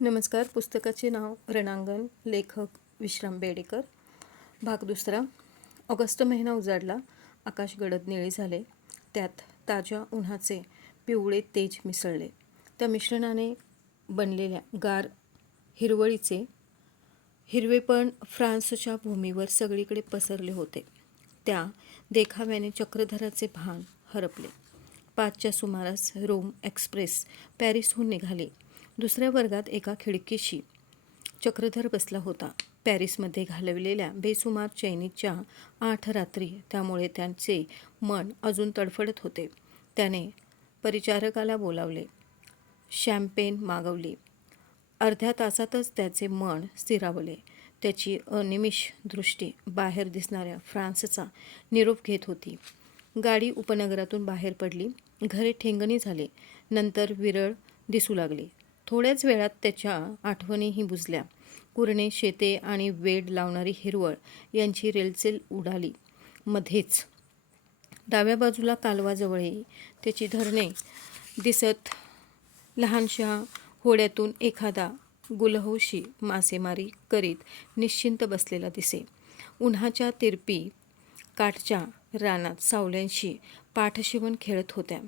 नमस्कार. पुस्तकाचे नाव रणांगण, लेखक विश्राम बेडेकर. भाग दुसरा. ऑगस्ट महिना उजाडला, आकाश गडद निळे झाले, त्यात ताज्या उन्हाचे पिवळे तेज मिसळले. त्या मिश्रणाने बनलेल्या गार हिरवळीचे हिरवेपण फ्रान्सच्या भूमीवर सगळीकडे पसरले होते. त्या देखाव्याने चक्रधराचे भान हरपले. 5च्या सुमारास रोम एक्सप्रेस पॅरिसहून निघाली. दुसऱ्या वर्गात एका खिडकीशी चक्रधर बसला होता. पॅरिसमध्ये घालवलेल्या बेसुमार चैनीच्या 8 रात्री, त्यामुळे त्यांचे मन अजून तडफडत होते. त्याने परिचारकाला बोलावले, शॅम्पेन मागवली. अर्ध्या तासातच त्याचे मन स्थिरावले. त्याची अनिमिष दृष्टी बाहेर दिसणाऱ्या फ्रान्सचा निरोप घेत होती. गाडी उपनगरातून बाहेर पडली. घरे ठिंगणी झाली. नंतर विरळ दिसू लागली. थोड्याच वेळात त्याच्या आठवणीही बुजल्या. कुरणे, शेते आणि वेड लावणारी हिरवळ यांची रेलचेल उडाली. मध्येच डाव्या बाजूला कालवाजवळही त्याची धरणे दिसत लहानशा होड्यातून एखादा गुलहौशी मासेमारी करीत निश्चिंत बसलेला दिसे. उन्हाच्या तिरपी काठच्या रानात सावल्यांशी पाठशिवण खेळत होत्या.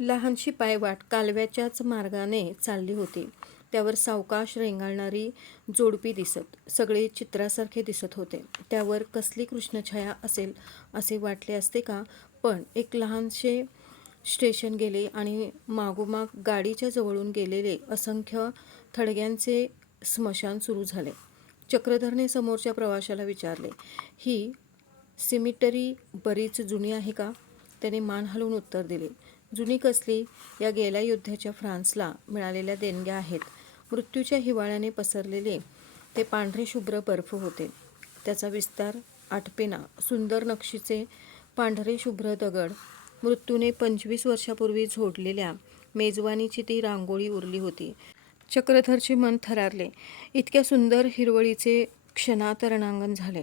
लहानशी पायवाट कालव्याच्याच मार्गाने चालली होती. त्यावर सावकाश रेंगाळणारी जोडपी दिसत. सगळे चित्रासारखे दिसत होते. त्यावर कसली कृष्णछाया असेल असे वाटले असते का? पण एक लहानसे स्टेशन गेले आणि मागोमाग गाडीच्या जवळून गेलेले असंख्य थडग्यांचे स्मशान सुरू झाले. चक्रधरने समोरच्या प्रवाशाला विचारले, ही सिमिटरी बरीच जुनी आहे का? त्याने मान हलवून उत्तर दिले, जुनी कसली? या गेल्या युद्धाच्या फ्रान्सला मिळालेल्या देणग्या आहेत. मृत्यूच्या हिवाळ्याने पसरलेले ते पांढरे शुभ्र बर्फ होते. त्याचा विस्तार आटपेना. सुंदर नक्षीचे पांढरे शुभ्र दगड. मृत्यूने 25 वर्षापूर्वी झोडलेल्या मेजवानीची ती रांगोळी उरली होती. चक्रधरचे मन थरारले. इतक्या सुंदर हिरवळीचे क्षणात रणांगण झाले.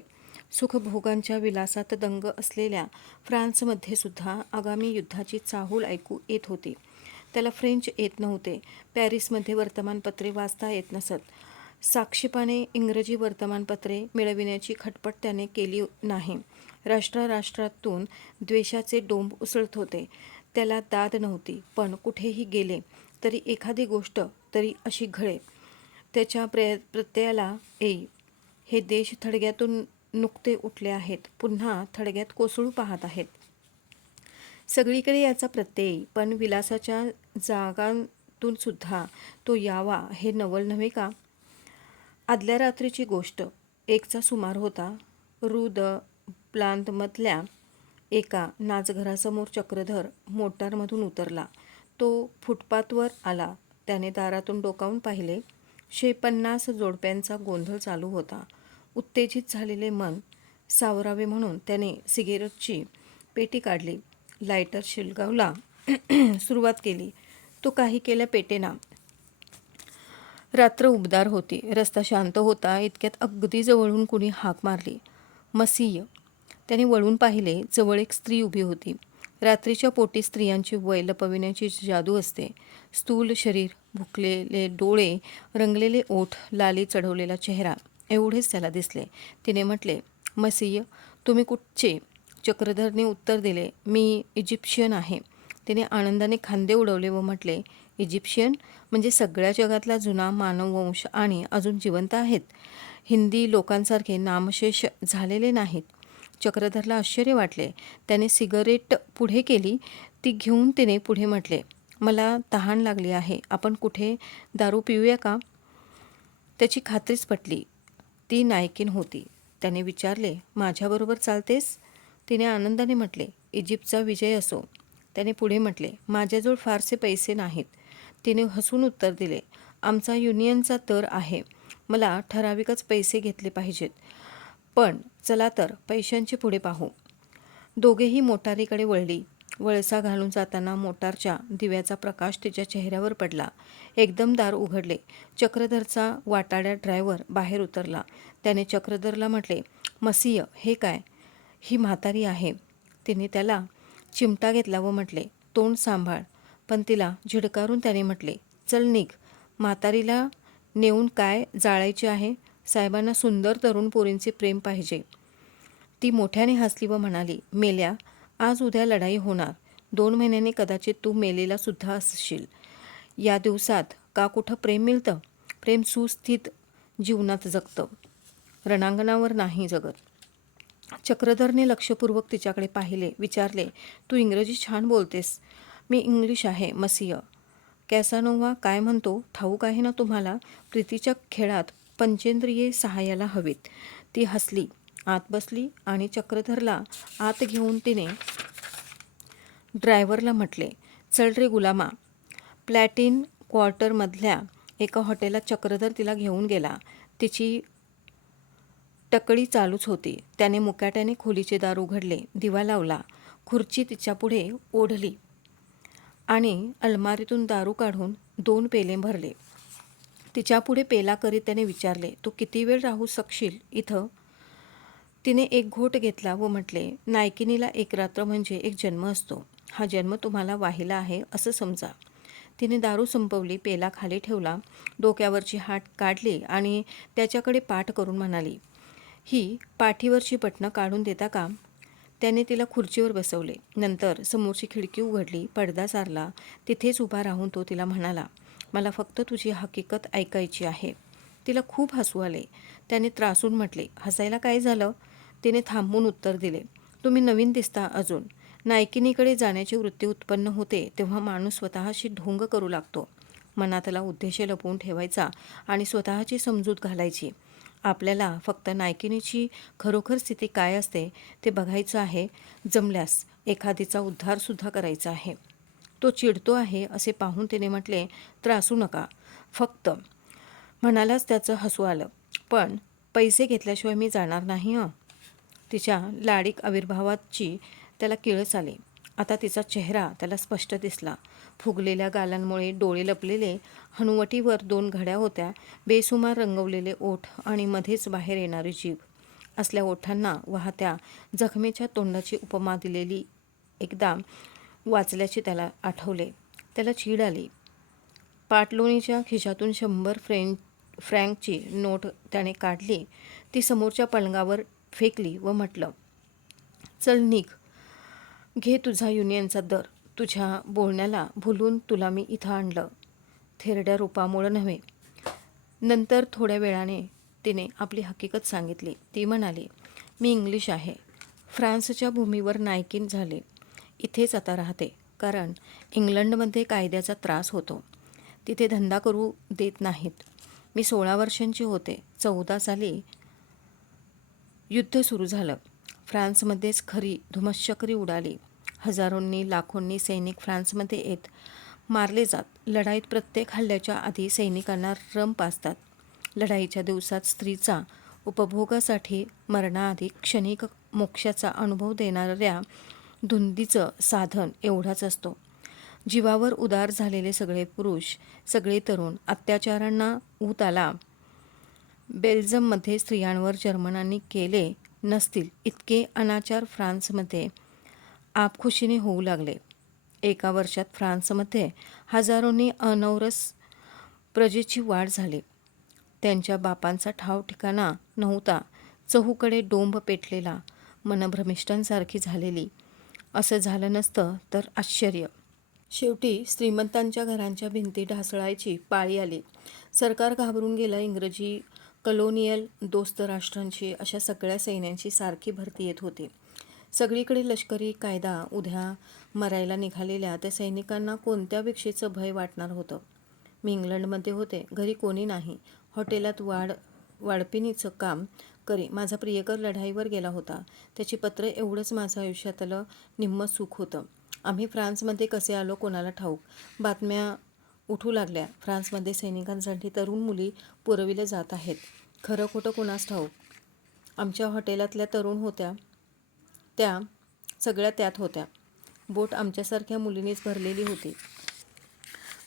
सुखभोगांच्या विलासात दंग असलेल्या फ्रान्समध्ये सुद्धा आगामी युद्धाची चाहूल ऐकू येत होती. त्याला फ्रेंच येत नव्हते. पॅरिसमध्ये वर्तमानपत्रे वाचता येत नसत. साक्षेपाने इंग्रजी वर्तमानपत्रे मिळविण्याची खटपट त्याने केली नाही. राष्ट्रातून द्वेषाचे डोंब उसळत होते. त्याला दाद नव्हती. पण कुठेही गेले तरी एखादी गोष्ट तरी अशी घडे, त्याच्या प्रत्ययाला येई. हे देश थडग्यातून नुकते उठले आहेत, पुन्हा थडग्यात कोसळू पाहत आहेत. सगळीकडे याचा प्रत्यय येई. पण विलासाच्या जागांतून सुद्धा तो यावा हे नवल नव्हे का? आदल्या रात्रीची गोष्ट. 1चा सुमार होता. रू द प्लांतमधल्या एका नाचघरासमोर चक्रधर मोटारमधून उतरला. तो फुटपाथवर आला. त्याने दारातून डोकावून पाहिले. 150 जोडप्यांचा गोंधळ चालू होता. उत्तेजित झालेले मन सावरावे म्हणून त्याने सिगारेटची पेटी काढली. लायटर शिलगावला सुरुवात केली. तो काही केल्या पेटेना. रात्र उबदार होती. रस्ता शांत होता. इतक्यात अगदी जवळून कुणी हाक मारली, मसीह. त्याने वळून पाहिले. जवळ एक स्त्री उभी होती. रात्रीच्या पोटी स्त्रियांची वय लपविण्याची जादू असते. स्थूल शरीर, भुकलेले डोळे, रंगलेले ओठ, लाली चढवलेला चेहरा, एवढेच त्याला दिसले. तिने म्हटले, मसीह, तुम्ही कुठचे? चक्रधरने उत्तर दिले, मी इजिप्शियन आहे. तिने आनंदाने खांदे उडवले व म्हटले, इजिप्शियन म्हणजे सगळ्या जगातला जुना मानववंश आणि अजून जिवंत आहेत. हिंदी लोकांसारखे नामशेष झालेले नाहीत. चक्रधरला आश्चर्य वाटले. त्याने सिगारेट पुढे केली. ती घेऊन तिने पुढे म्हटले, मला तहान लागली आहे. आपण कुठे दारू पिऊया का? त्याची खात्रीच पटली. ती नायकीन होती. त्याने विचारले, माझ्याबरोबर चालतेस? तिने आनंदाने म्हटले, इजिप्तचा विजय असो. त्याने पुढे म्हटले, माझ्याजवळ फारसे पैसे नाहीत. तिने हसून उत्तर दिले, आमचा युनियनचा तर आहे. मला ठराविकच पैसे घेतले पाहिजेत. पण चला तर पैशांचे पुढे पाहू. दोघेही मोटारीकडे वळली. वळसा घालून जाताना मोटारच्या दिव्याचा प्रकाश तिच्या चेहऱ्यावर पडला. एकदम दार उघडले. चक्रधरचा वाटाड्या ड्रायव्हर बाहेर उतरला. त्याने चक्रधरला म्हटले, मसीह, हे काय? ही म्हातारी आहे. तिने त्याला चिमटा घेतला व म्हटले, तोंड सांभाळ. पण तिला झिडकारून त्याने म्हटले, चल निघ. म्हातारीला नेऊन काय जाळायचे आहे? साहेबांना सुंदर तरुण पोरींचे प्रेम पाहिजे. ती मोठ्याने हसली व म्हणाली, मेल्या, आज उद्या लढाई होणार. 2 महिन्यांनी कदाचित तू मेलेला सुद्धा असशील. या दिवसात का कुठं प्रेम मिळतं? प्रेम सुस्थित जीवनात जगतं, रणांगणावर नाही जगत. चक्रधरने लक्षपूर्वक तिच्याकडे पाहिले, विचारले, तू इंग्रजी छान बोलतेस. मी इंग्लिश आहे मसीह. कॅसानोव्हा काय म्हणतो ठाऊक आहे ना तुम्हाला? प्रीतीच्या खेळात पंचेंद्रिये सहाय्याला हवीत. ती हसली, आत बसली आणि चक्रधरला आत घेऊन तिने ड्रायव्हरला म्हटले, चल रे गुलामा. प्लॅटिन क्वार्टरमधल्या एका हॉटेलात चक्रधर तिला घेऊन गेला. तिची टकळी चालूच होती. त्याने मुकाट्याने खोलीचे दार उघडले, दिवा लावला, खुर्ची तिच्यापुढे ओढली आणि अलमारीतून दारू काढून 2 पेले भरले. तिच्यापुढे पेला करीत त्याने विचारले, तू किती वेळ राहू शकशील इथं? तिने एक घोट घेतला व म्हटले, नायकिनीला एक रात्र म्हणजे एक जन्म असतो. हा जन्म तुम्हाला वाहिला आहे असं समजा. तिने दारू संपवली, पेला खाली ठेवला, डोक्यावरची हात काढली आणि त्याच्याकडे पाठ करून म्हणाली, ही पाठीवरची बटणं काढून देता का? त्याने तिला खुर्चीवर बसवले. नंतर समोरची खिडकी उघडली, पडदा सारला. तिथेच उभा राहून तो तिला म्हणाला, मला फक्त तुझी हकीकत ऐकायची आहे. तिला खूप हसू आले. त्याने त्रासून म्हटले, हसायला काय झालं? तिने थांबून उत्तर दिले, तुम्ही नवीन दिसता अजून. नायकिनीकडे जाण्याची वृत्ती उत्पन्न होते तेव्हा माणूस स्वतःशी ढोंग करू लागतो. मनातला उद्देश लपवून ठेवायचा आणि स्वतःची समजूत घालायची. आपल्याला फक्त नायकिनीची खरोखर स्थिती काय असते ते बघायचं आहे. जमल्यास एखादीचा उद्धारसुद्धा करायचा आहे. तो चिडतो आहे असे पाहून तिने म्हटले, त्रासू नका. फक्त म्हणालाच त्याचं हसू आलं. पण पैसे घेतल्याशिवाय मी जाणार नाही हं. तिच्या लाडिक आविर्भावाची त्याला किळस आली. आता तिचा चेहरा त्याला स्पष्ट दिसला. फुगलेल्या गालांमुळे डोळे लपलेले, हनुवटीवर 2 घड्या होत्या, बेसुमार रंगवलेले ओठ आणि मध्येच बाहेर येणारी जीभ. असल्या ओठांना वाहत्या जखमेच्या तोंडाची उपमा दिलेली एकदा वाचल्याचे त्याला आठवले. त्याला चीड आली. पाटलोणीच्या खिशातून 100 फ्रँकची नोट त्याने काढली, ती समोरच्या पलंगावर फेकली व म्हटलं, चल निघ, घे तुझा युनियनचा दर. तुझ्या बोलण्याला भुलून तुला मी इथं आणलं, थेरड्या रूपामुळं नव्हे. नंतर थोड्या वेळाने तिने आपली हकीकत सांगितली. ती म्हणाली, मी इंग्लिश आहे. फ्रान्सच्या भूमीवर नायकीन झाले. इथेच आता राहते, कारण इंग्लंडमध्ये कायद्याचा त्रास होतो. तिथे धंदा करू देत नाहीत. मी 16 वर्षांची होते. 14 साली युद्ध सुरू झालं. फ्रान्समध्येच खरी धुमश्चक्री उडाली. हजारोंनी लाखोंनी सैनिक फ्रान्समध्ये येत मारले जात. लढाईत प्रत्येक हल्ल्याच्या आधी सैनिकांना रम पाजतात. लढाईच्या दिवसात स्त्रीचा उपभोगासाठी मरणाआधी क्षणिक मोक्षाचा अनुभव देणाऱ्या धुंदीचं साधन एवढाच असतो. जीवावर उदार झालेले सगळे पुरुष, सगळे तरुण अत्याचारांना ऊत आला. बेल्जियममध्ये स्त्रियांवर जर्मनांनी केले नसतील इतके अनाचार फ्रान्समध्ये आपखुशीने होऊ लागले. एका वर्षात फ्रान्समध्ये हजारोंनी अनौरस प्रजेची वाढ झाली. त्यांच्या बापांचा ठाव ठिकाणा नव्हता. चहूकडे डोंब पेटलेला, मनभ्रमिष्टांसारखी झालेली. असं झालं नसतं तर आश्चर्य. शेवटी श्रीमंतांच्या घरांच्या भिंती ढासळायची पाळी आली. सरकार घाबरून गेलं. इंग्रजी कलोनियल दोस्त राष्ट्रांची अशा सगळ्या सैन्यांची सारखी भरती येत होती. सगळीकडे लष्करी कायदा उद्या मरायला निघालेल्या त्या सैनिकांना कोणत्या भिक्षेचं भय वाटणार होतं. मी इंग्लंडमध्ये होते. घरी कोणी नाही. हॉटेलात वाडपिणीचं काम करी. माझा प्रियकर लढाईवर गेला होता. त्याची पत्र एवढंच माझं आयुष्यातलं निम्मं सुख होतं. आम्ही फ्रान्समध्ये कसे आलो कोणाला ठाऊक. बातम्या उठू लागल्या. फ्रान्समध्ये सैनिकांसाठी तरुण मुली पुरविल्या जात आहेत. खरं खोटं कोणास ठाऊक. आमच्या हॉटेलातल्या तरुण होत्या त्या सगळ्या त्यात होत्या. बोट आमच्यासारख्या मुलींनीच भरलेली होती.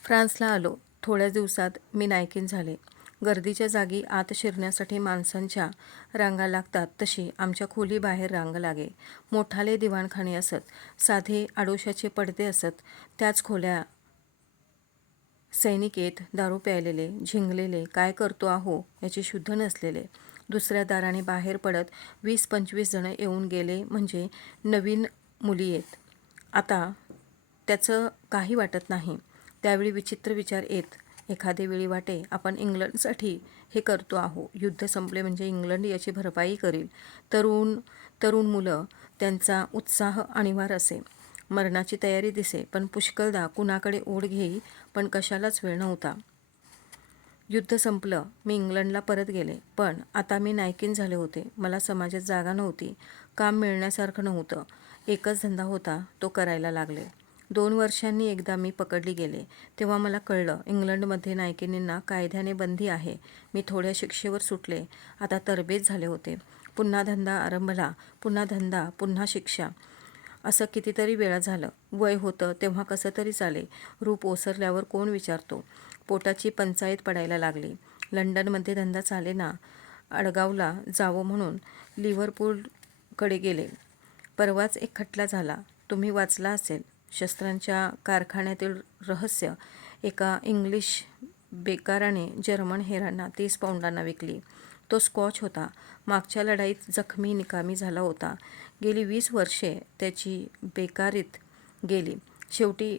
फ्रान्सला आलो. थोड्याच दिवसात मी नायकीन झाले. गर्दीच्या जागी आत शिरण्यासाठी माणसांच्या रांगा लागतात तशी आमच्या खोलीबाहेर रांग लागे. मोठाले दिवाणखाने असत. साधे आडोशाचे पडदे असत. त्याच खोल्या सैनिक येत, दारू प्यायलेले, झिंगलेले, काय करतो आहो याचे शुद्ध नसलेले. दुसऱ्या दाराने बाहेर पडत 20-25 जण येऊन गेले म्हणजे नवीन मुली येत. आता त्याचं काही वाटत नाही. त्यावेळी विचित्र विचार येत. एखादे वेळी वाटे आपण इंग्लंडसाठी हे करतो आहो. युद्ध संपले म्हणजे इंग्लंड याची भरपाई करील. तरुण मुलं, त्यांचा उत्साह आणीवार असे. मरणाची तयारी दिसे, पण पुष्कळदा कुणाकडे ओढ घेई, पण कशालाच वेळ नव्हता. युद्ध संपलं. मी इंग्लंडला परत गेले. पण आता मी नायकीन झाले होते. मला समाजात जागा नव्हती. काम मिळण्यासारखं नव्हतं. एकच धंदा होता, तो करायला लागले. 2 वर्षांनी एकदा मी पकडली गेले. तेव्हा मला कळलं, इंग्लंडमध्ये नायकिनींना कायद्याने बंदी आहे. मी थोड्या शिक्षेवर सुटले. आता तरबेज झाले होते. पुन्हा धंदा आरंभला. पुन्हा धंदा, पुन्हा शिक्षा. असं कितीतरी वेळा झालं. वय होतं तेव्हा कसं तरी चाले. रूप ओसरल्यावर कोण विचारतो. पोटाची पंचायत पडायला लागली. लंडनमध्ये धंदा चालेना. अडगावला जावं म्हणून लिव्हरपूलकडे गेले. परवाच एक खटला झाला. तुम्ही वाचला असेल. शस्त्रांच्या कारखान्यातील रहस्य. एका इंग्लिश बेकाराने जर्मन हेरांना 30 पाऊंडांना विकली. तो स्कॉच होता. मागच्या लढाईत जखमी निकामी झाला होता. गेली 20 वर्षे त्याची बेकारीत गेली. शेवटी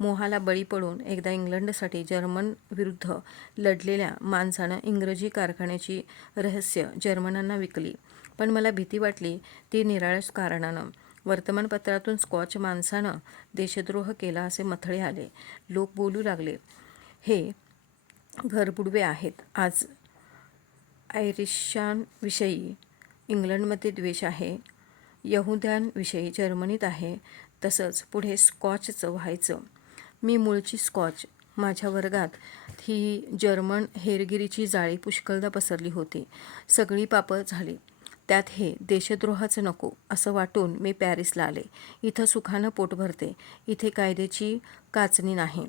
मोहाला बळी पडून एकदा इंग्लंडसाठी जर्मन विरुद्ध लढलेल्या माणसानं इंग्रजी कारखान्याची रहस्य जर्मनांना विकली. पण मला भीती वाटली ती निराळ्याच कारणानं. वर्तमानपत्रातून स्कॉच माणसानं देशद्रोह केला असे मथळे आले. लोक बोलू लागले, हे घरबुडवे आहेत. आज आयरिशांविषयी इंग्लंडमध्ये द्वेष आहे, यहुद्यांविषयी जर्मनीत आहे, तसंच पुढे स्कॉचचं व्हायचं. मी मूळची स्कॉच. माझ्या वर्गात ही जर्मन हेरगिरीची जाळी पुष्कळदा पसरली होती. सगळी पापं झाली. त्यात हे देशद्रोहाचं नको असं वाटून मी पॅरिसला आले. इथं सुखानं पोट भरते. इथे कायद्याची काचणी नाही.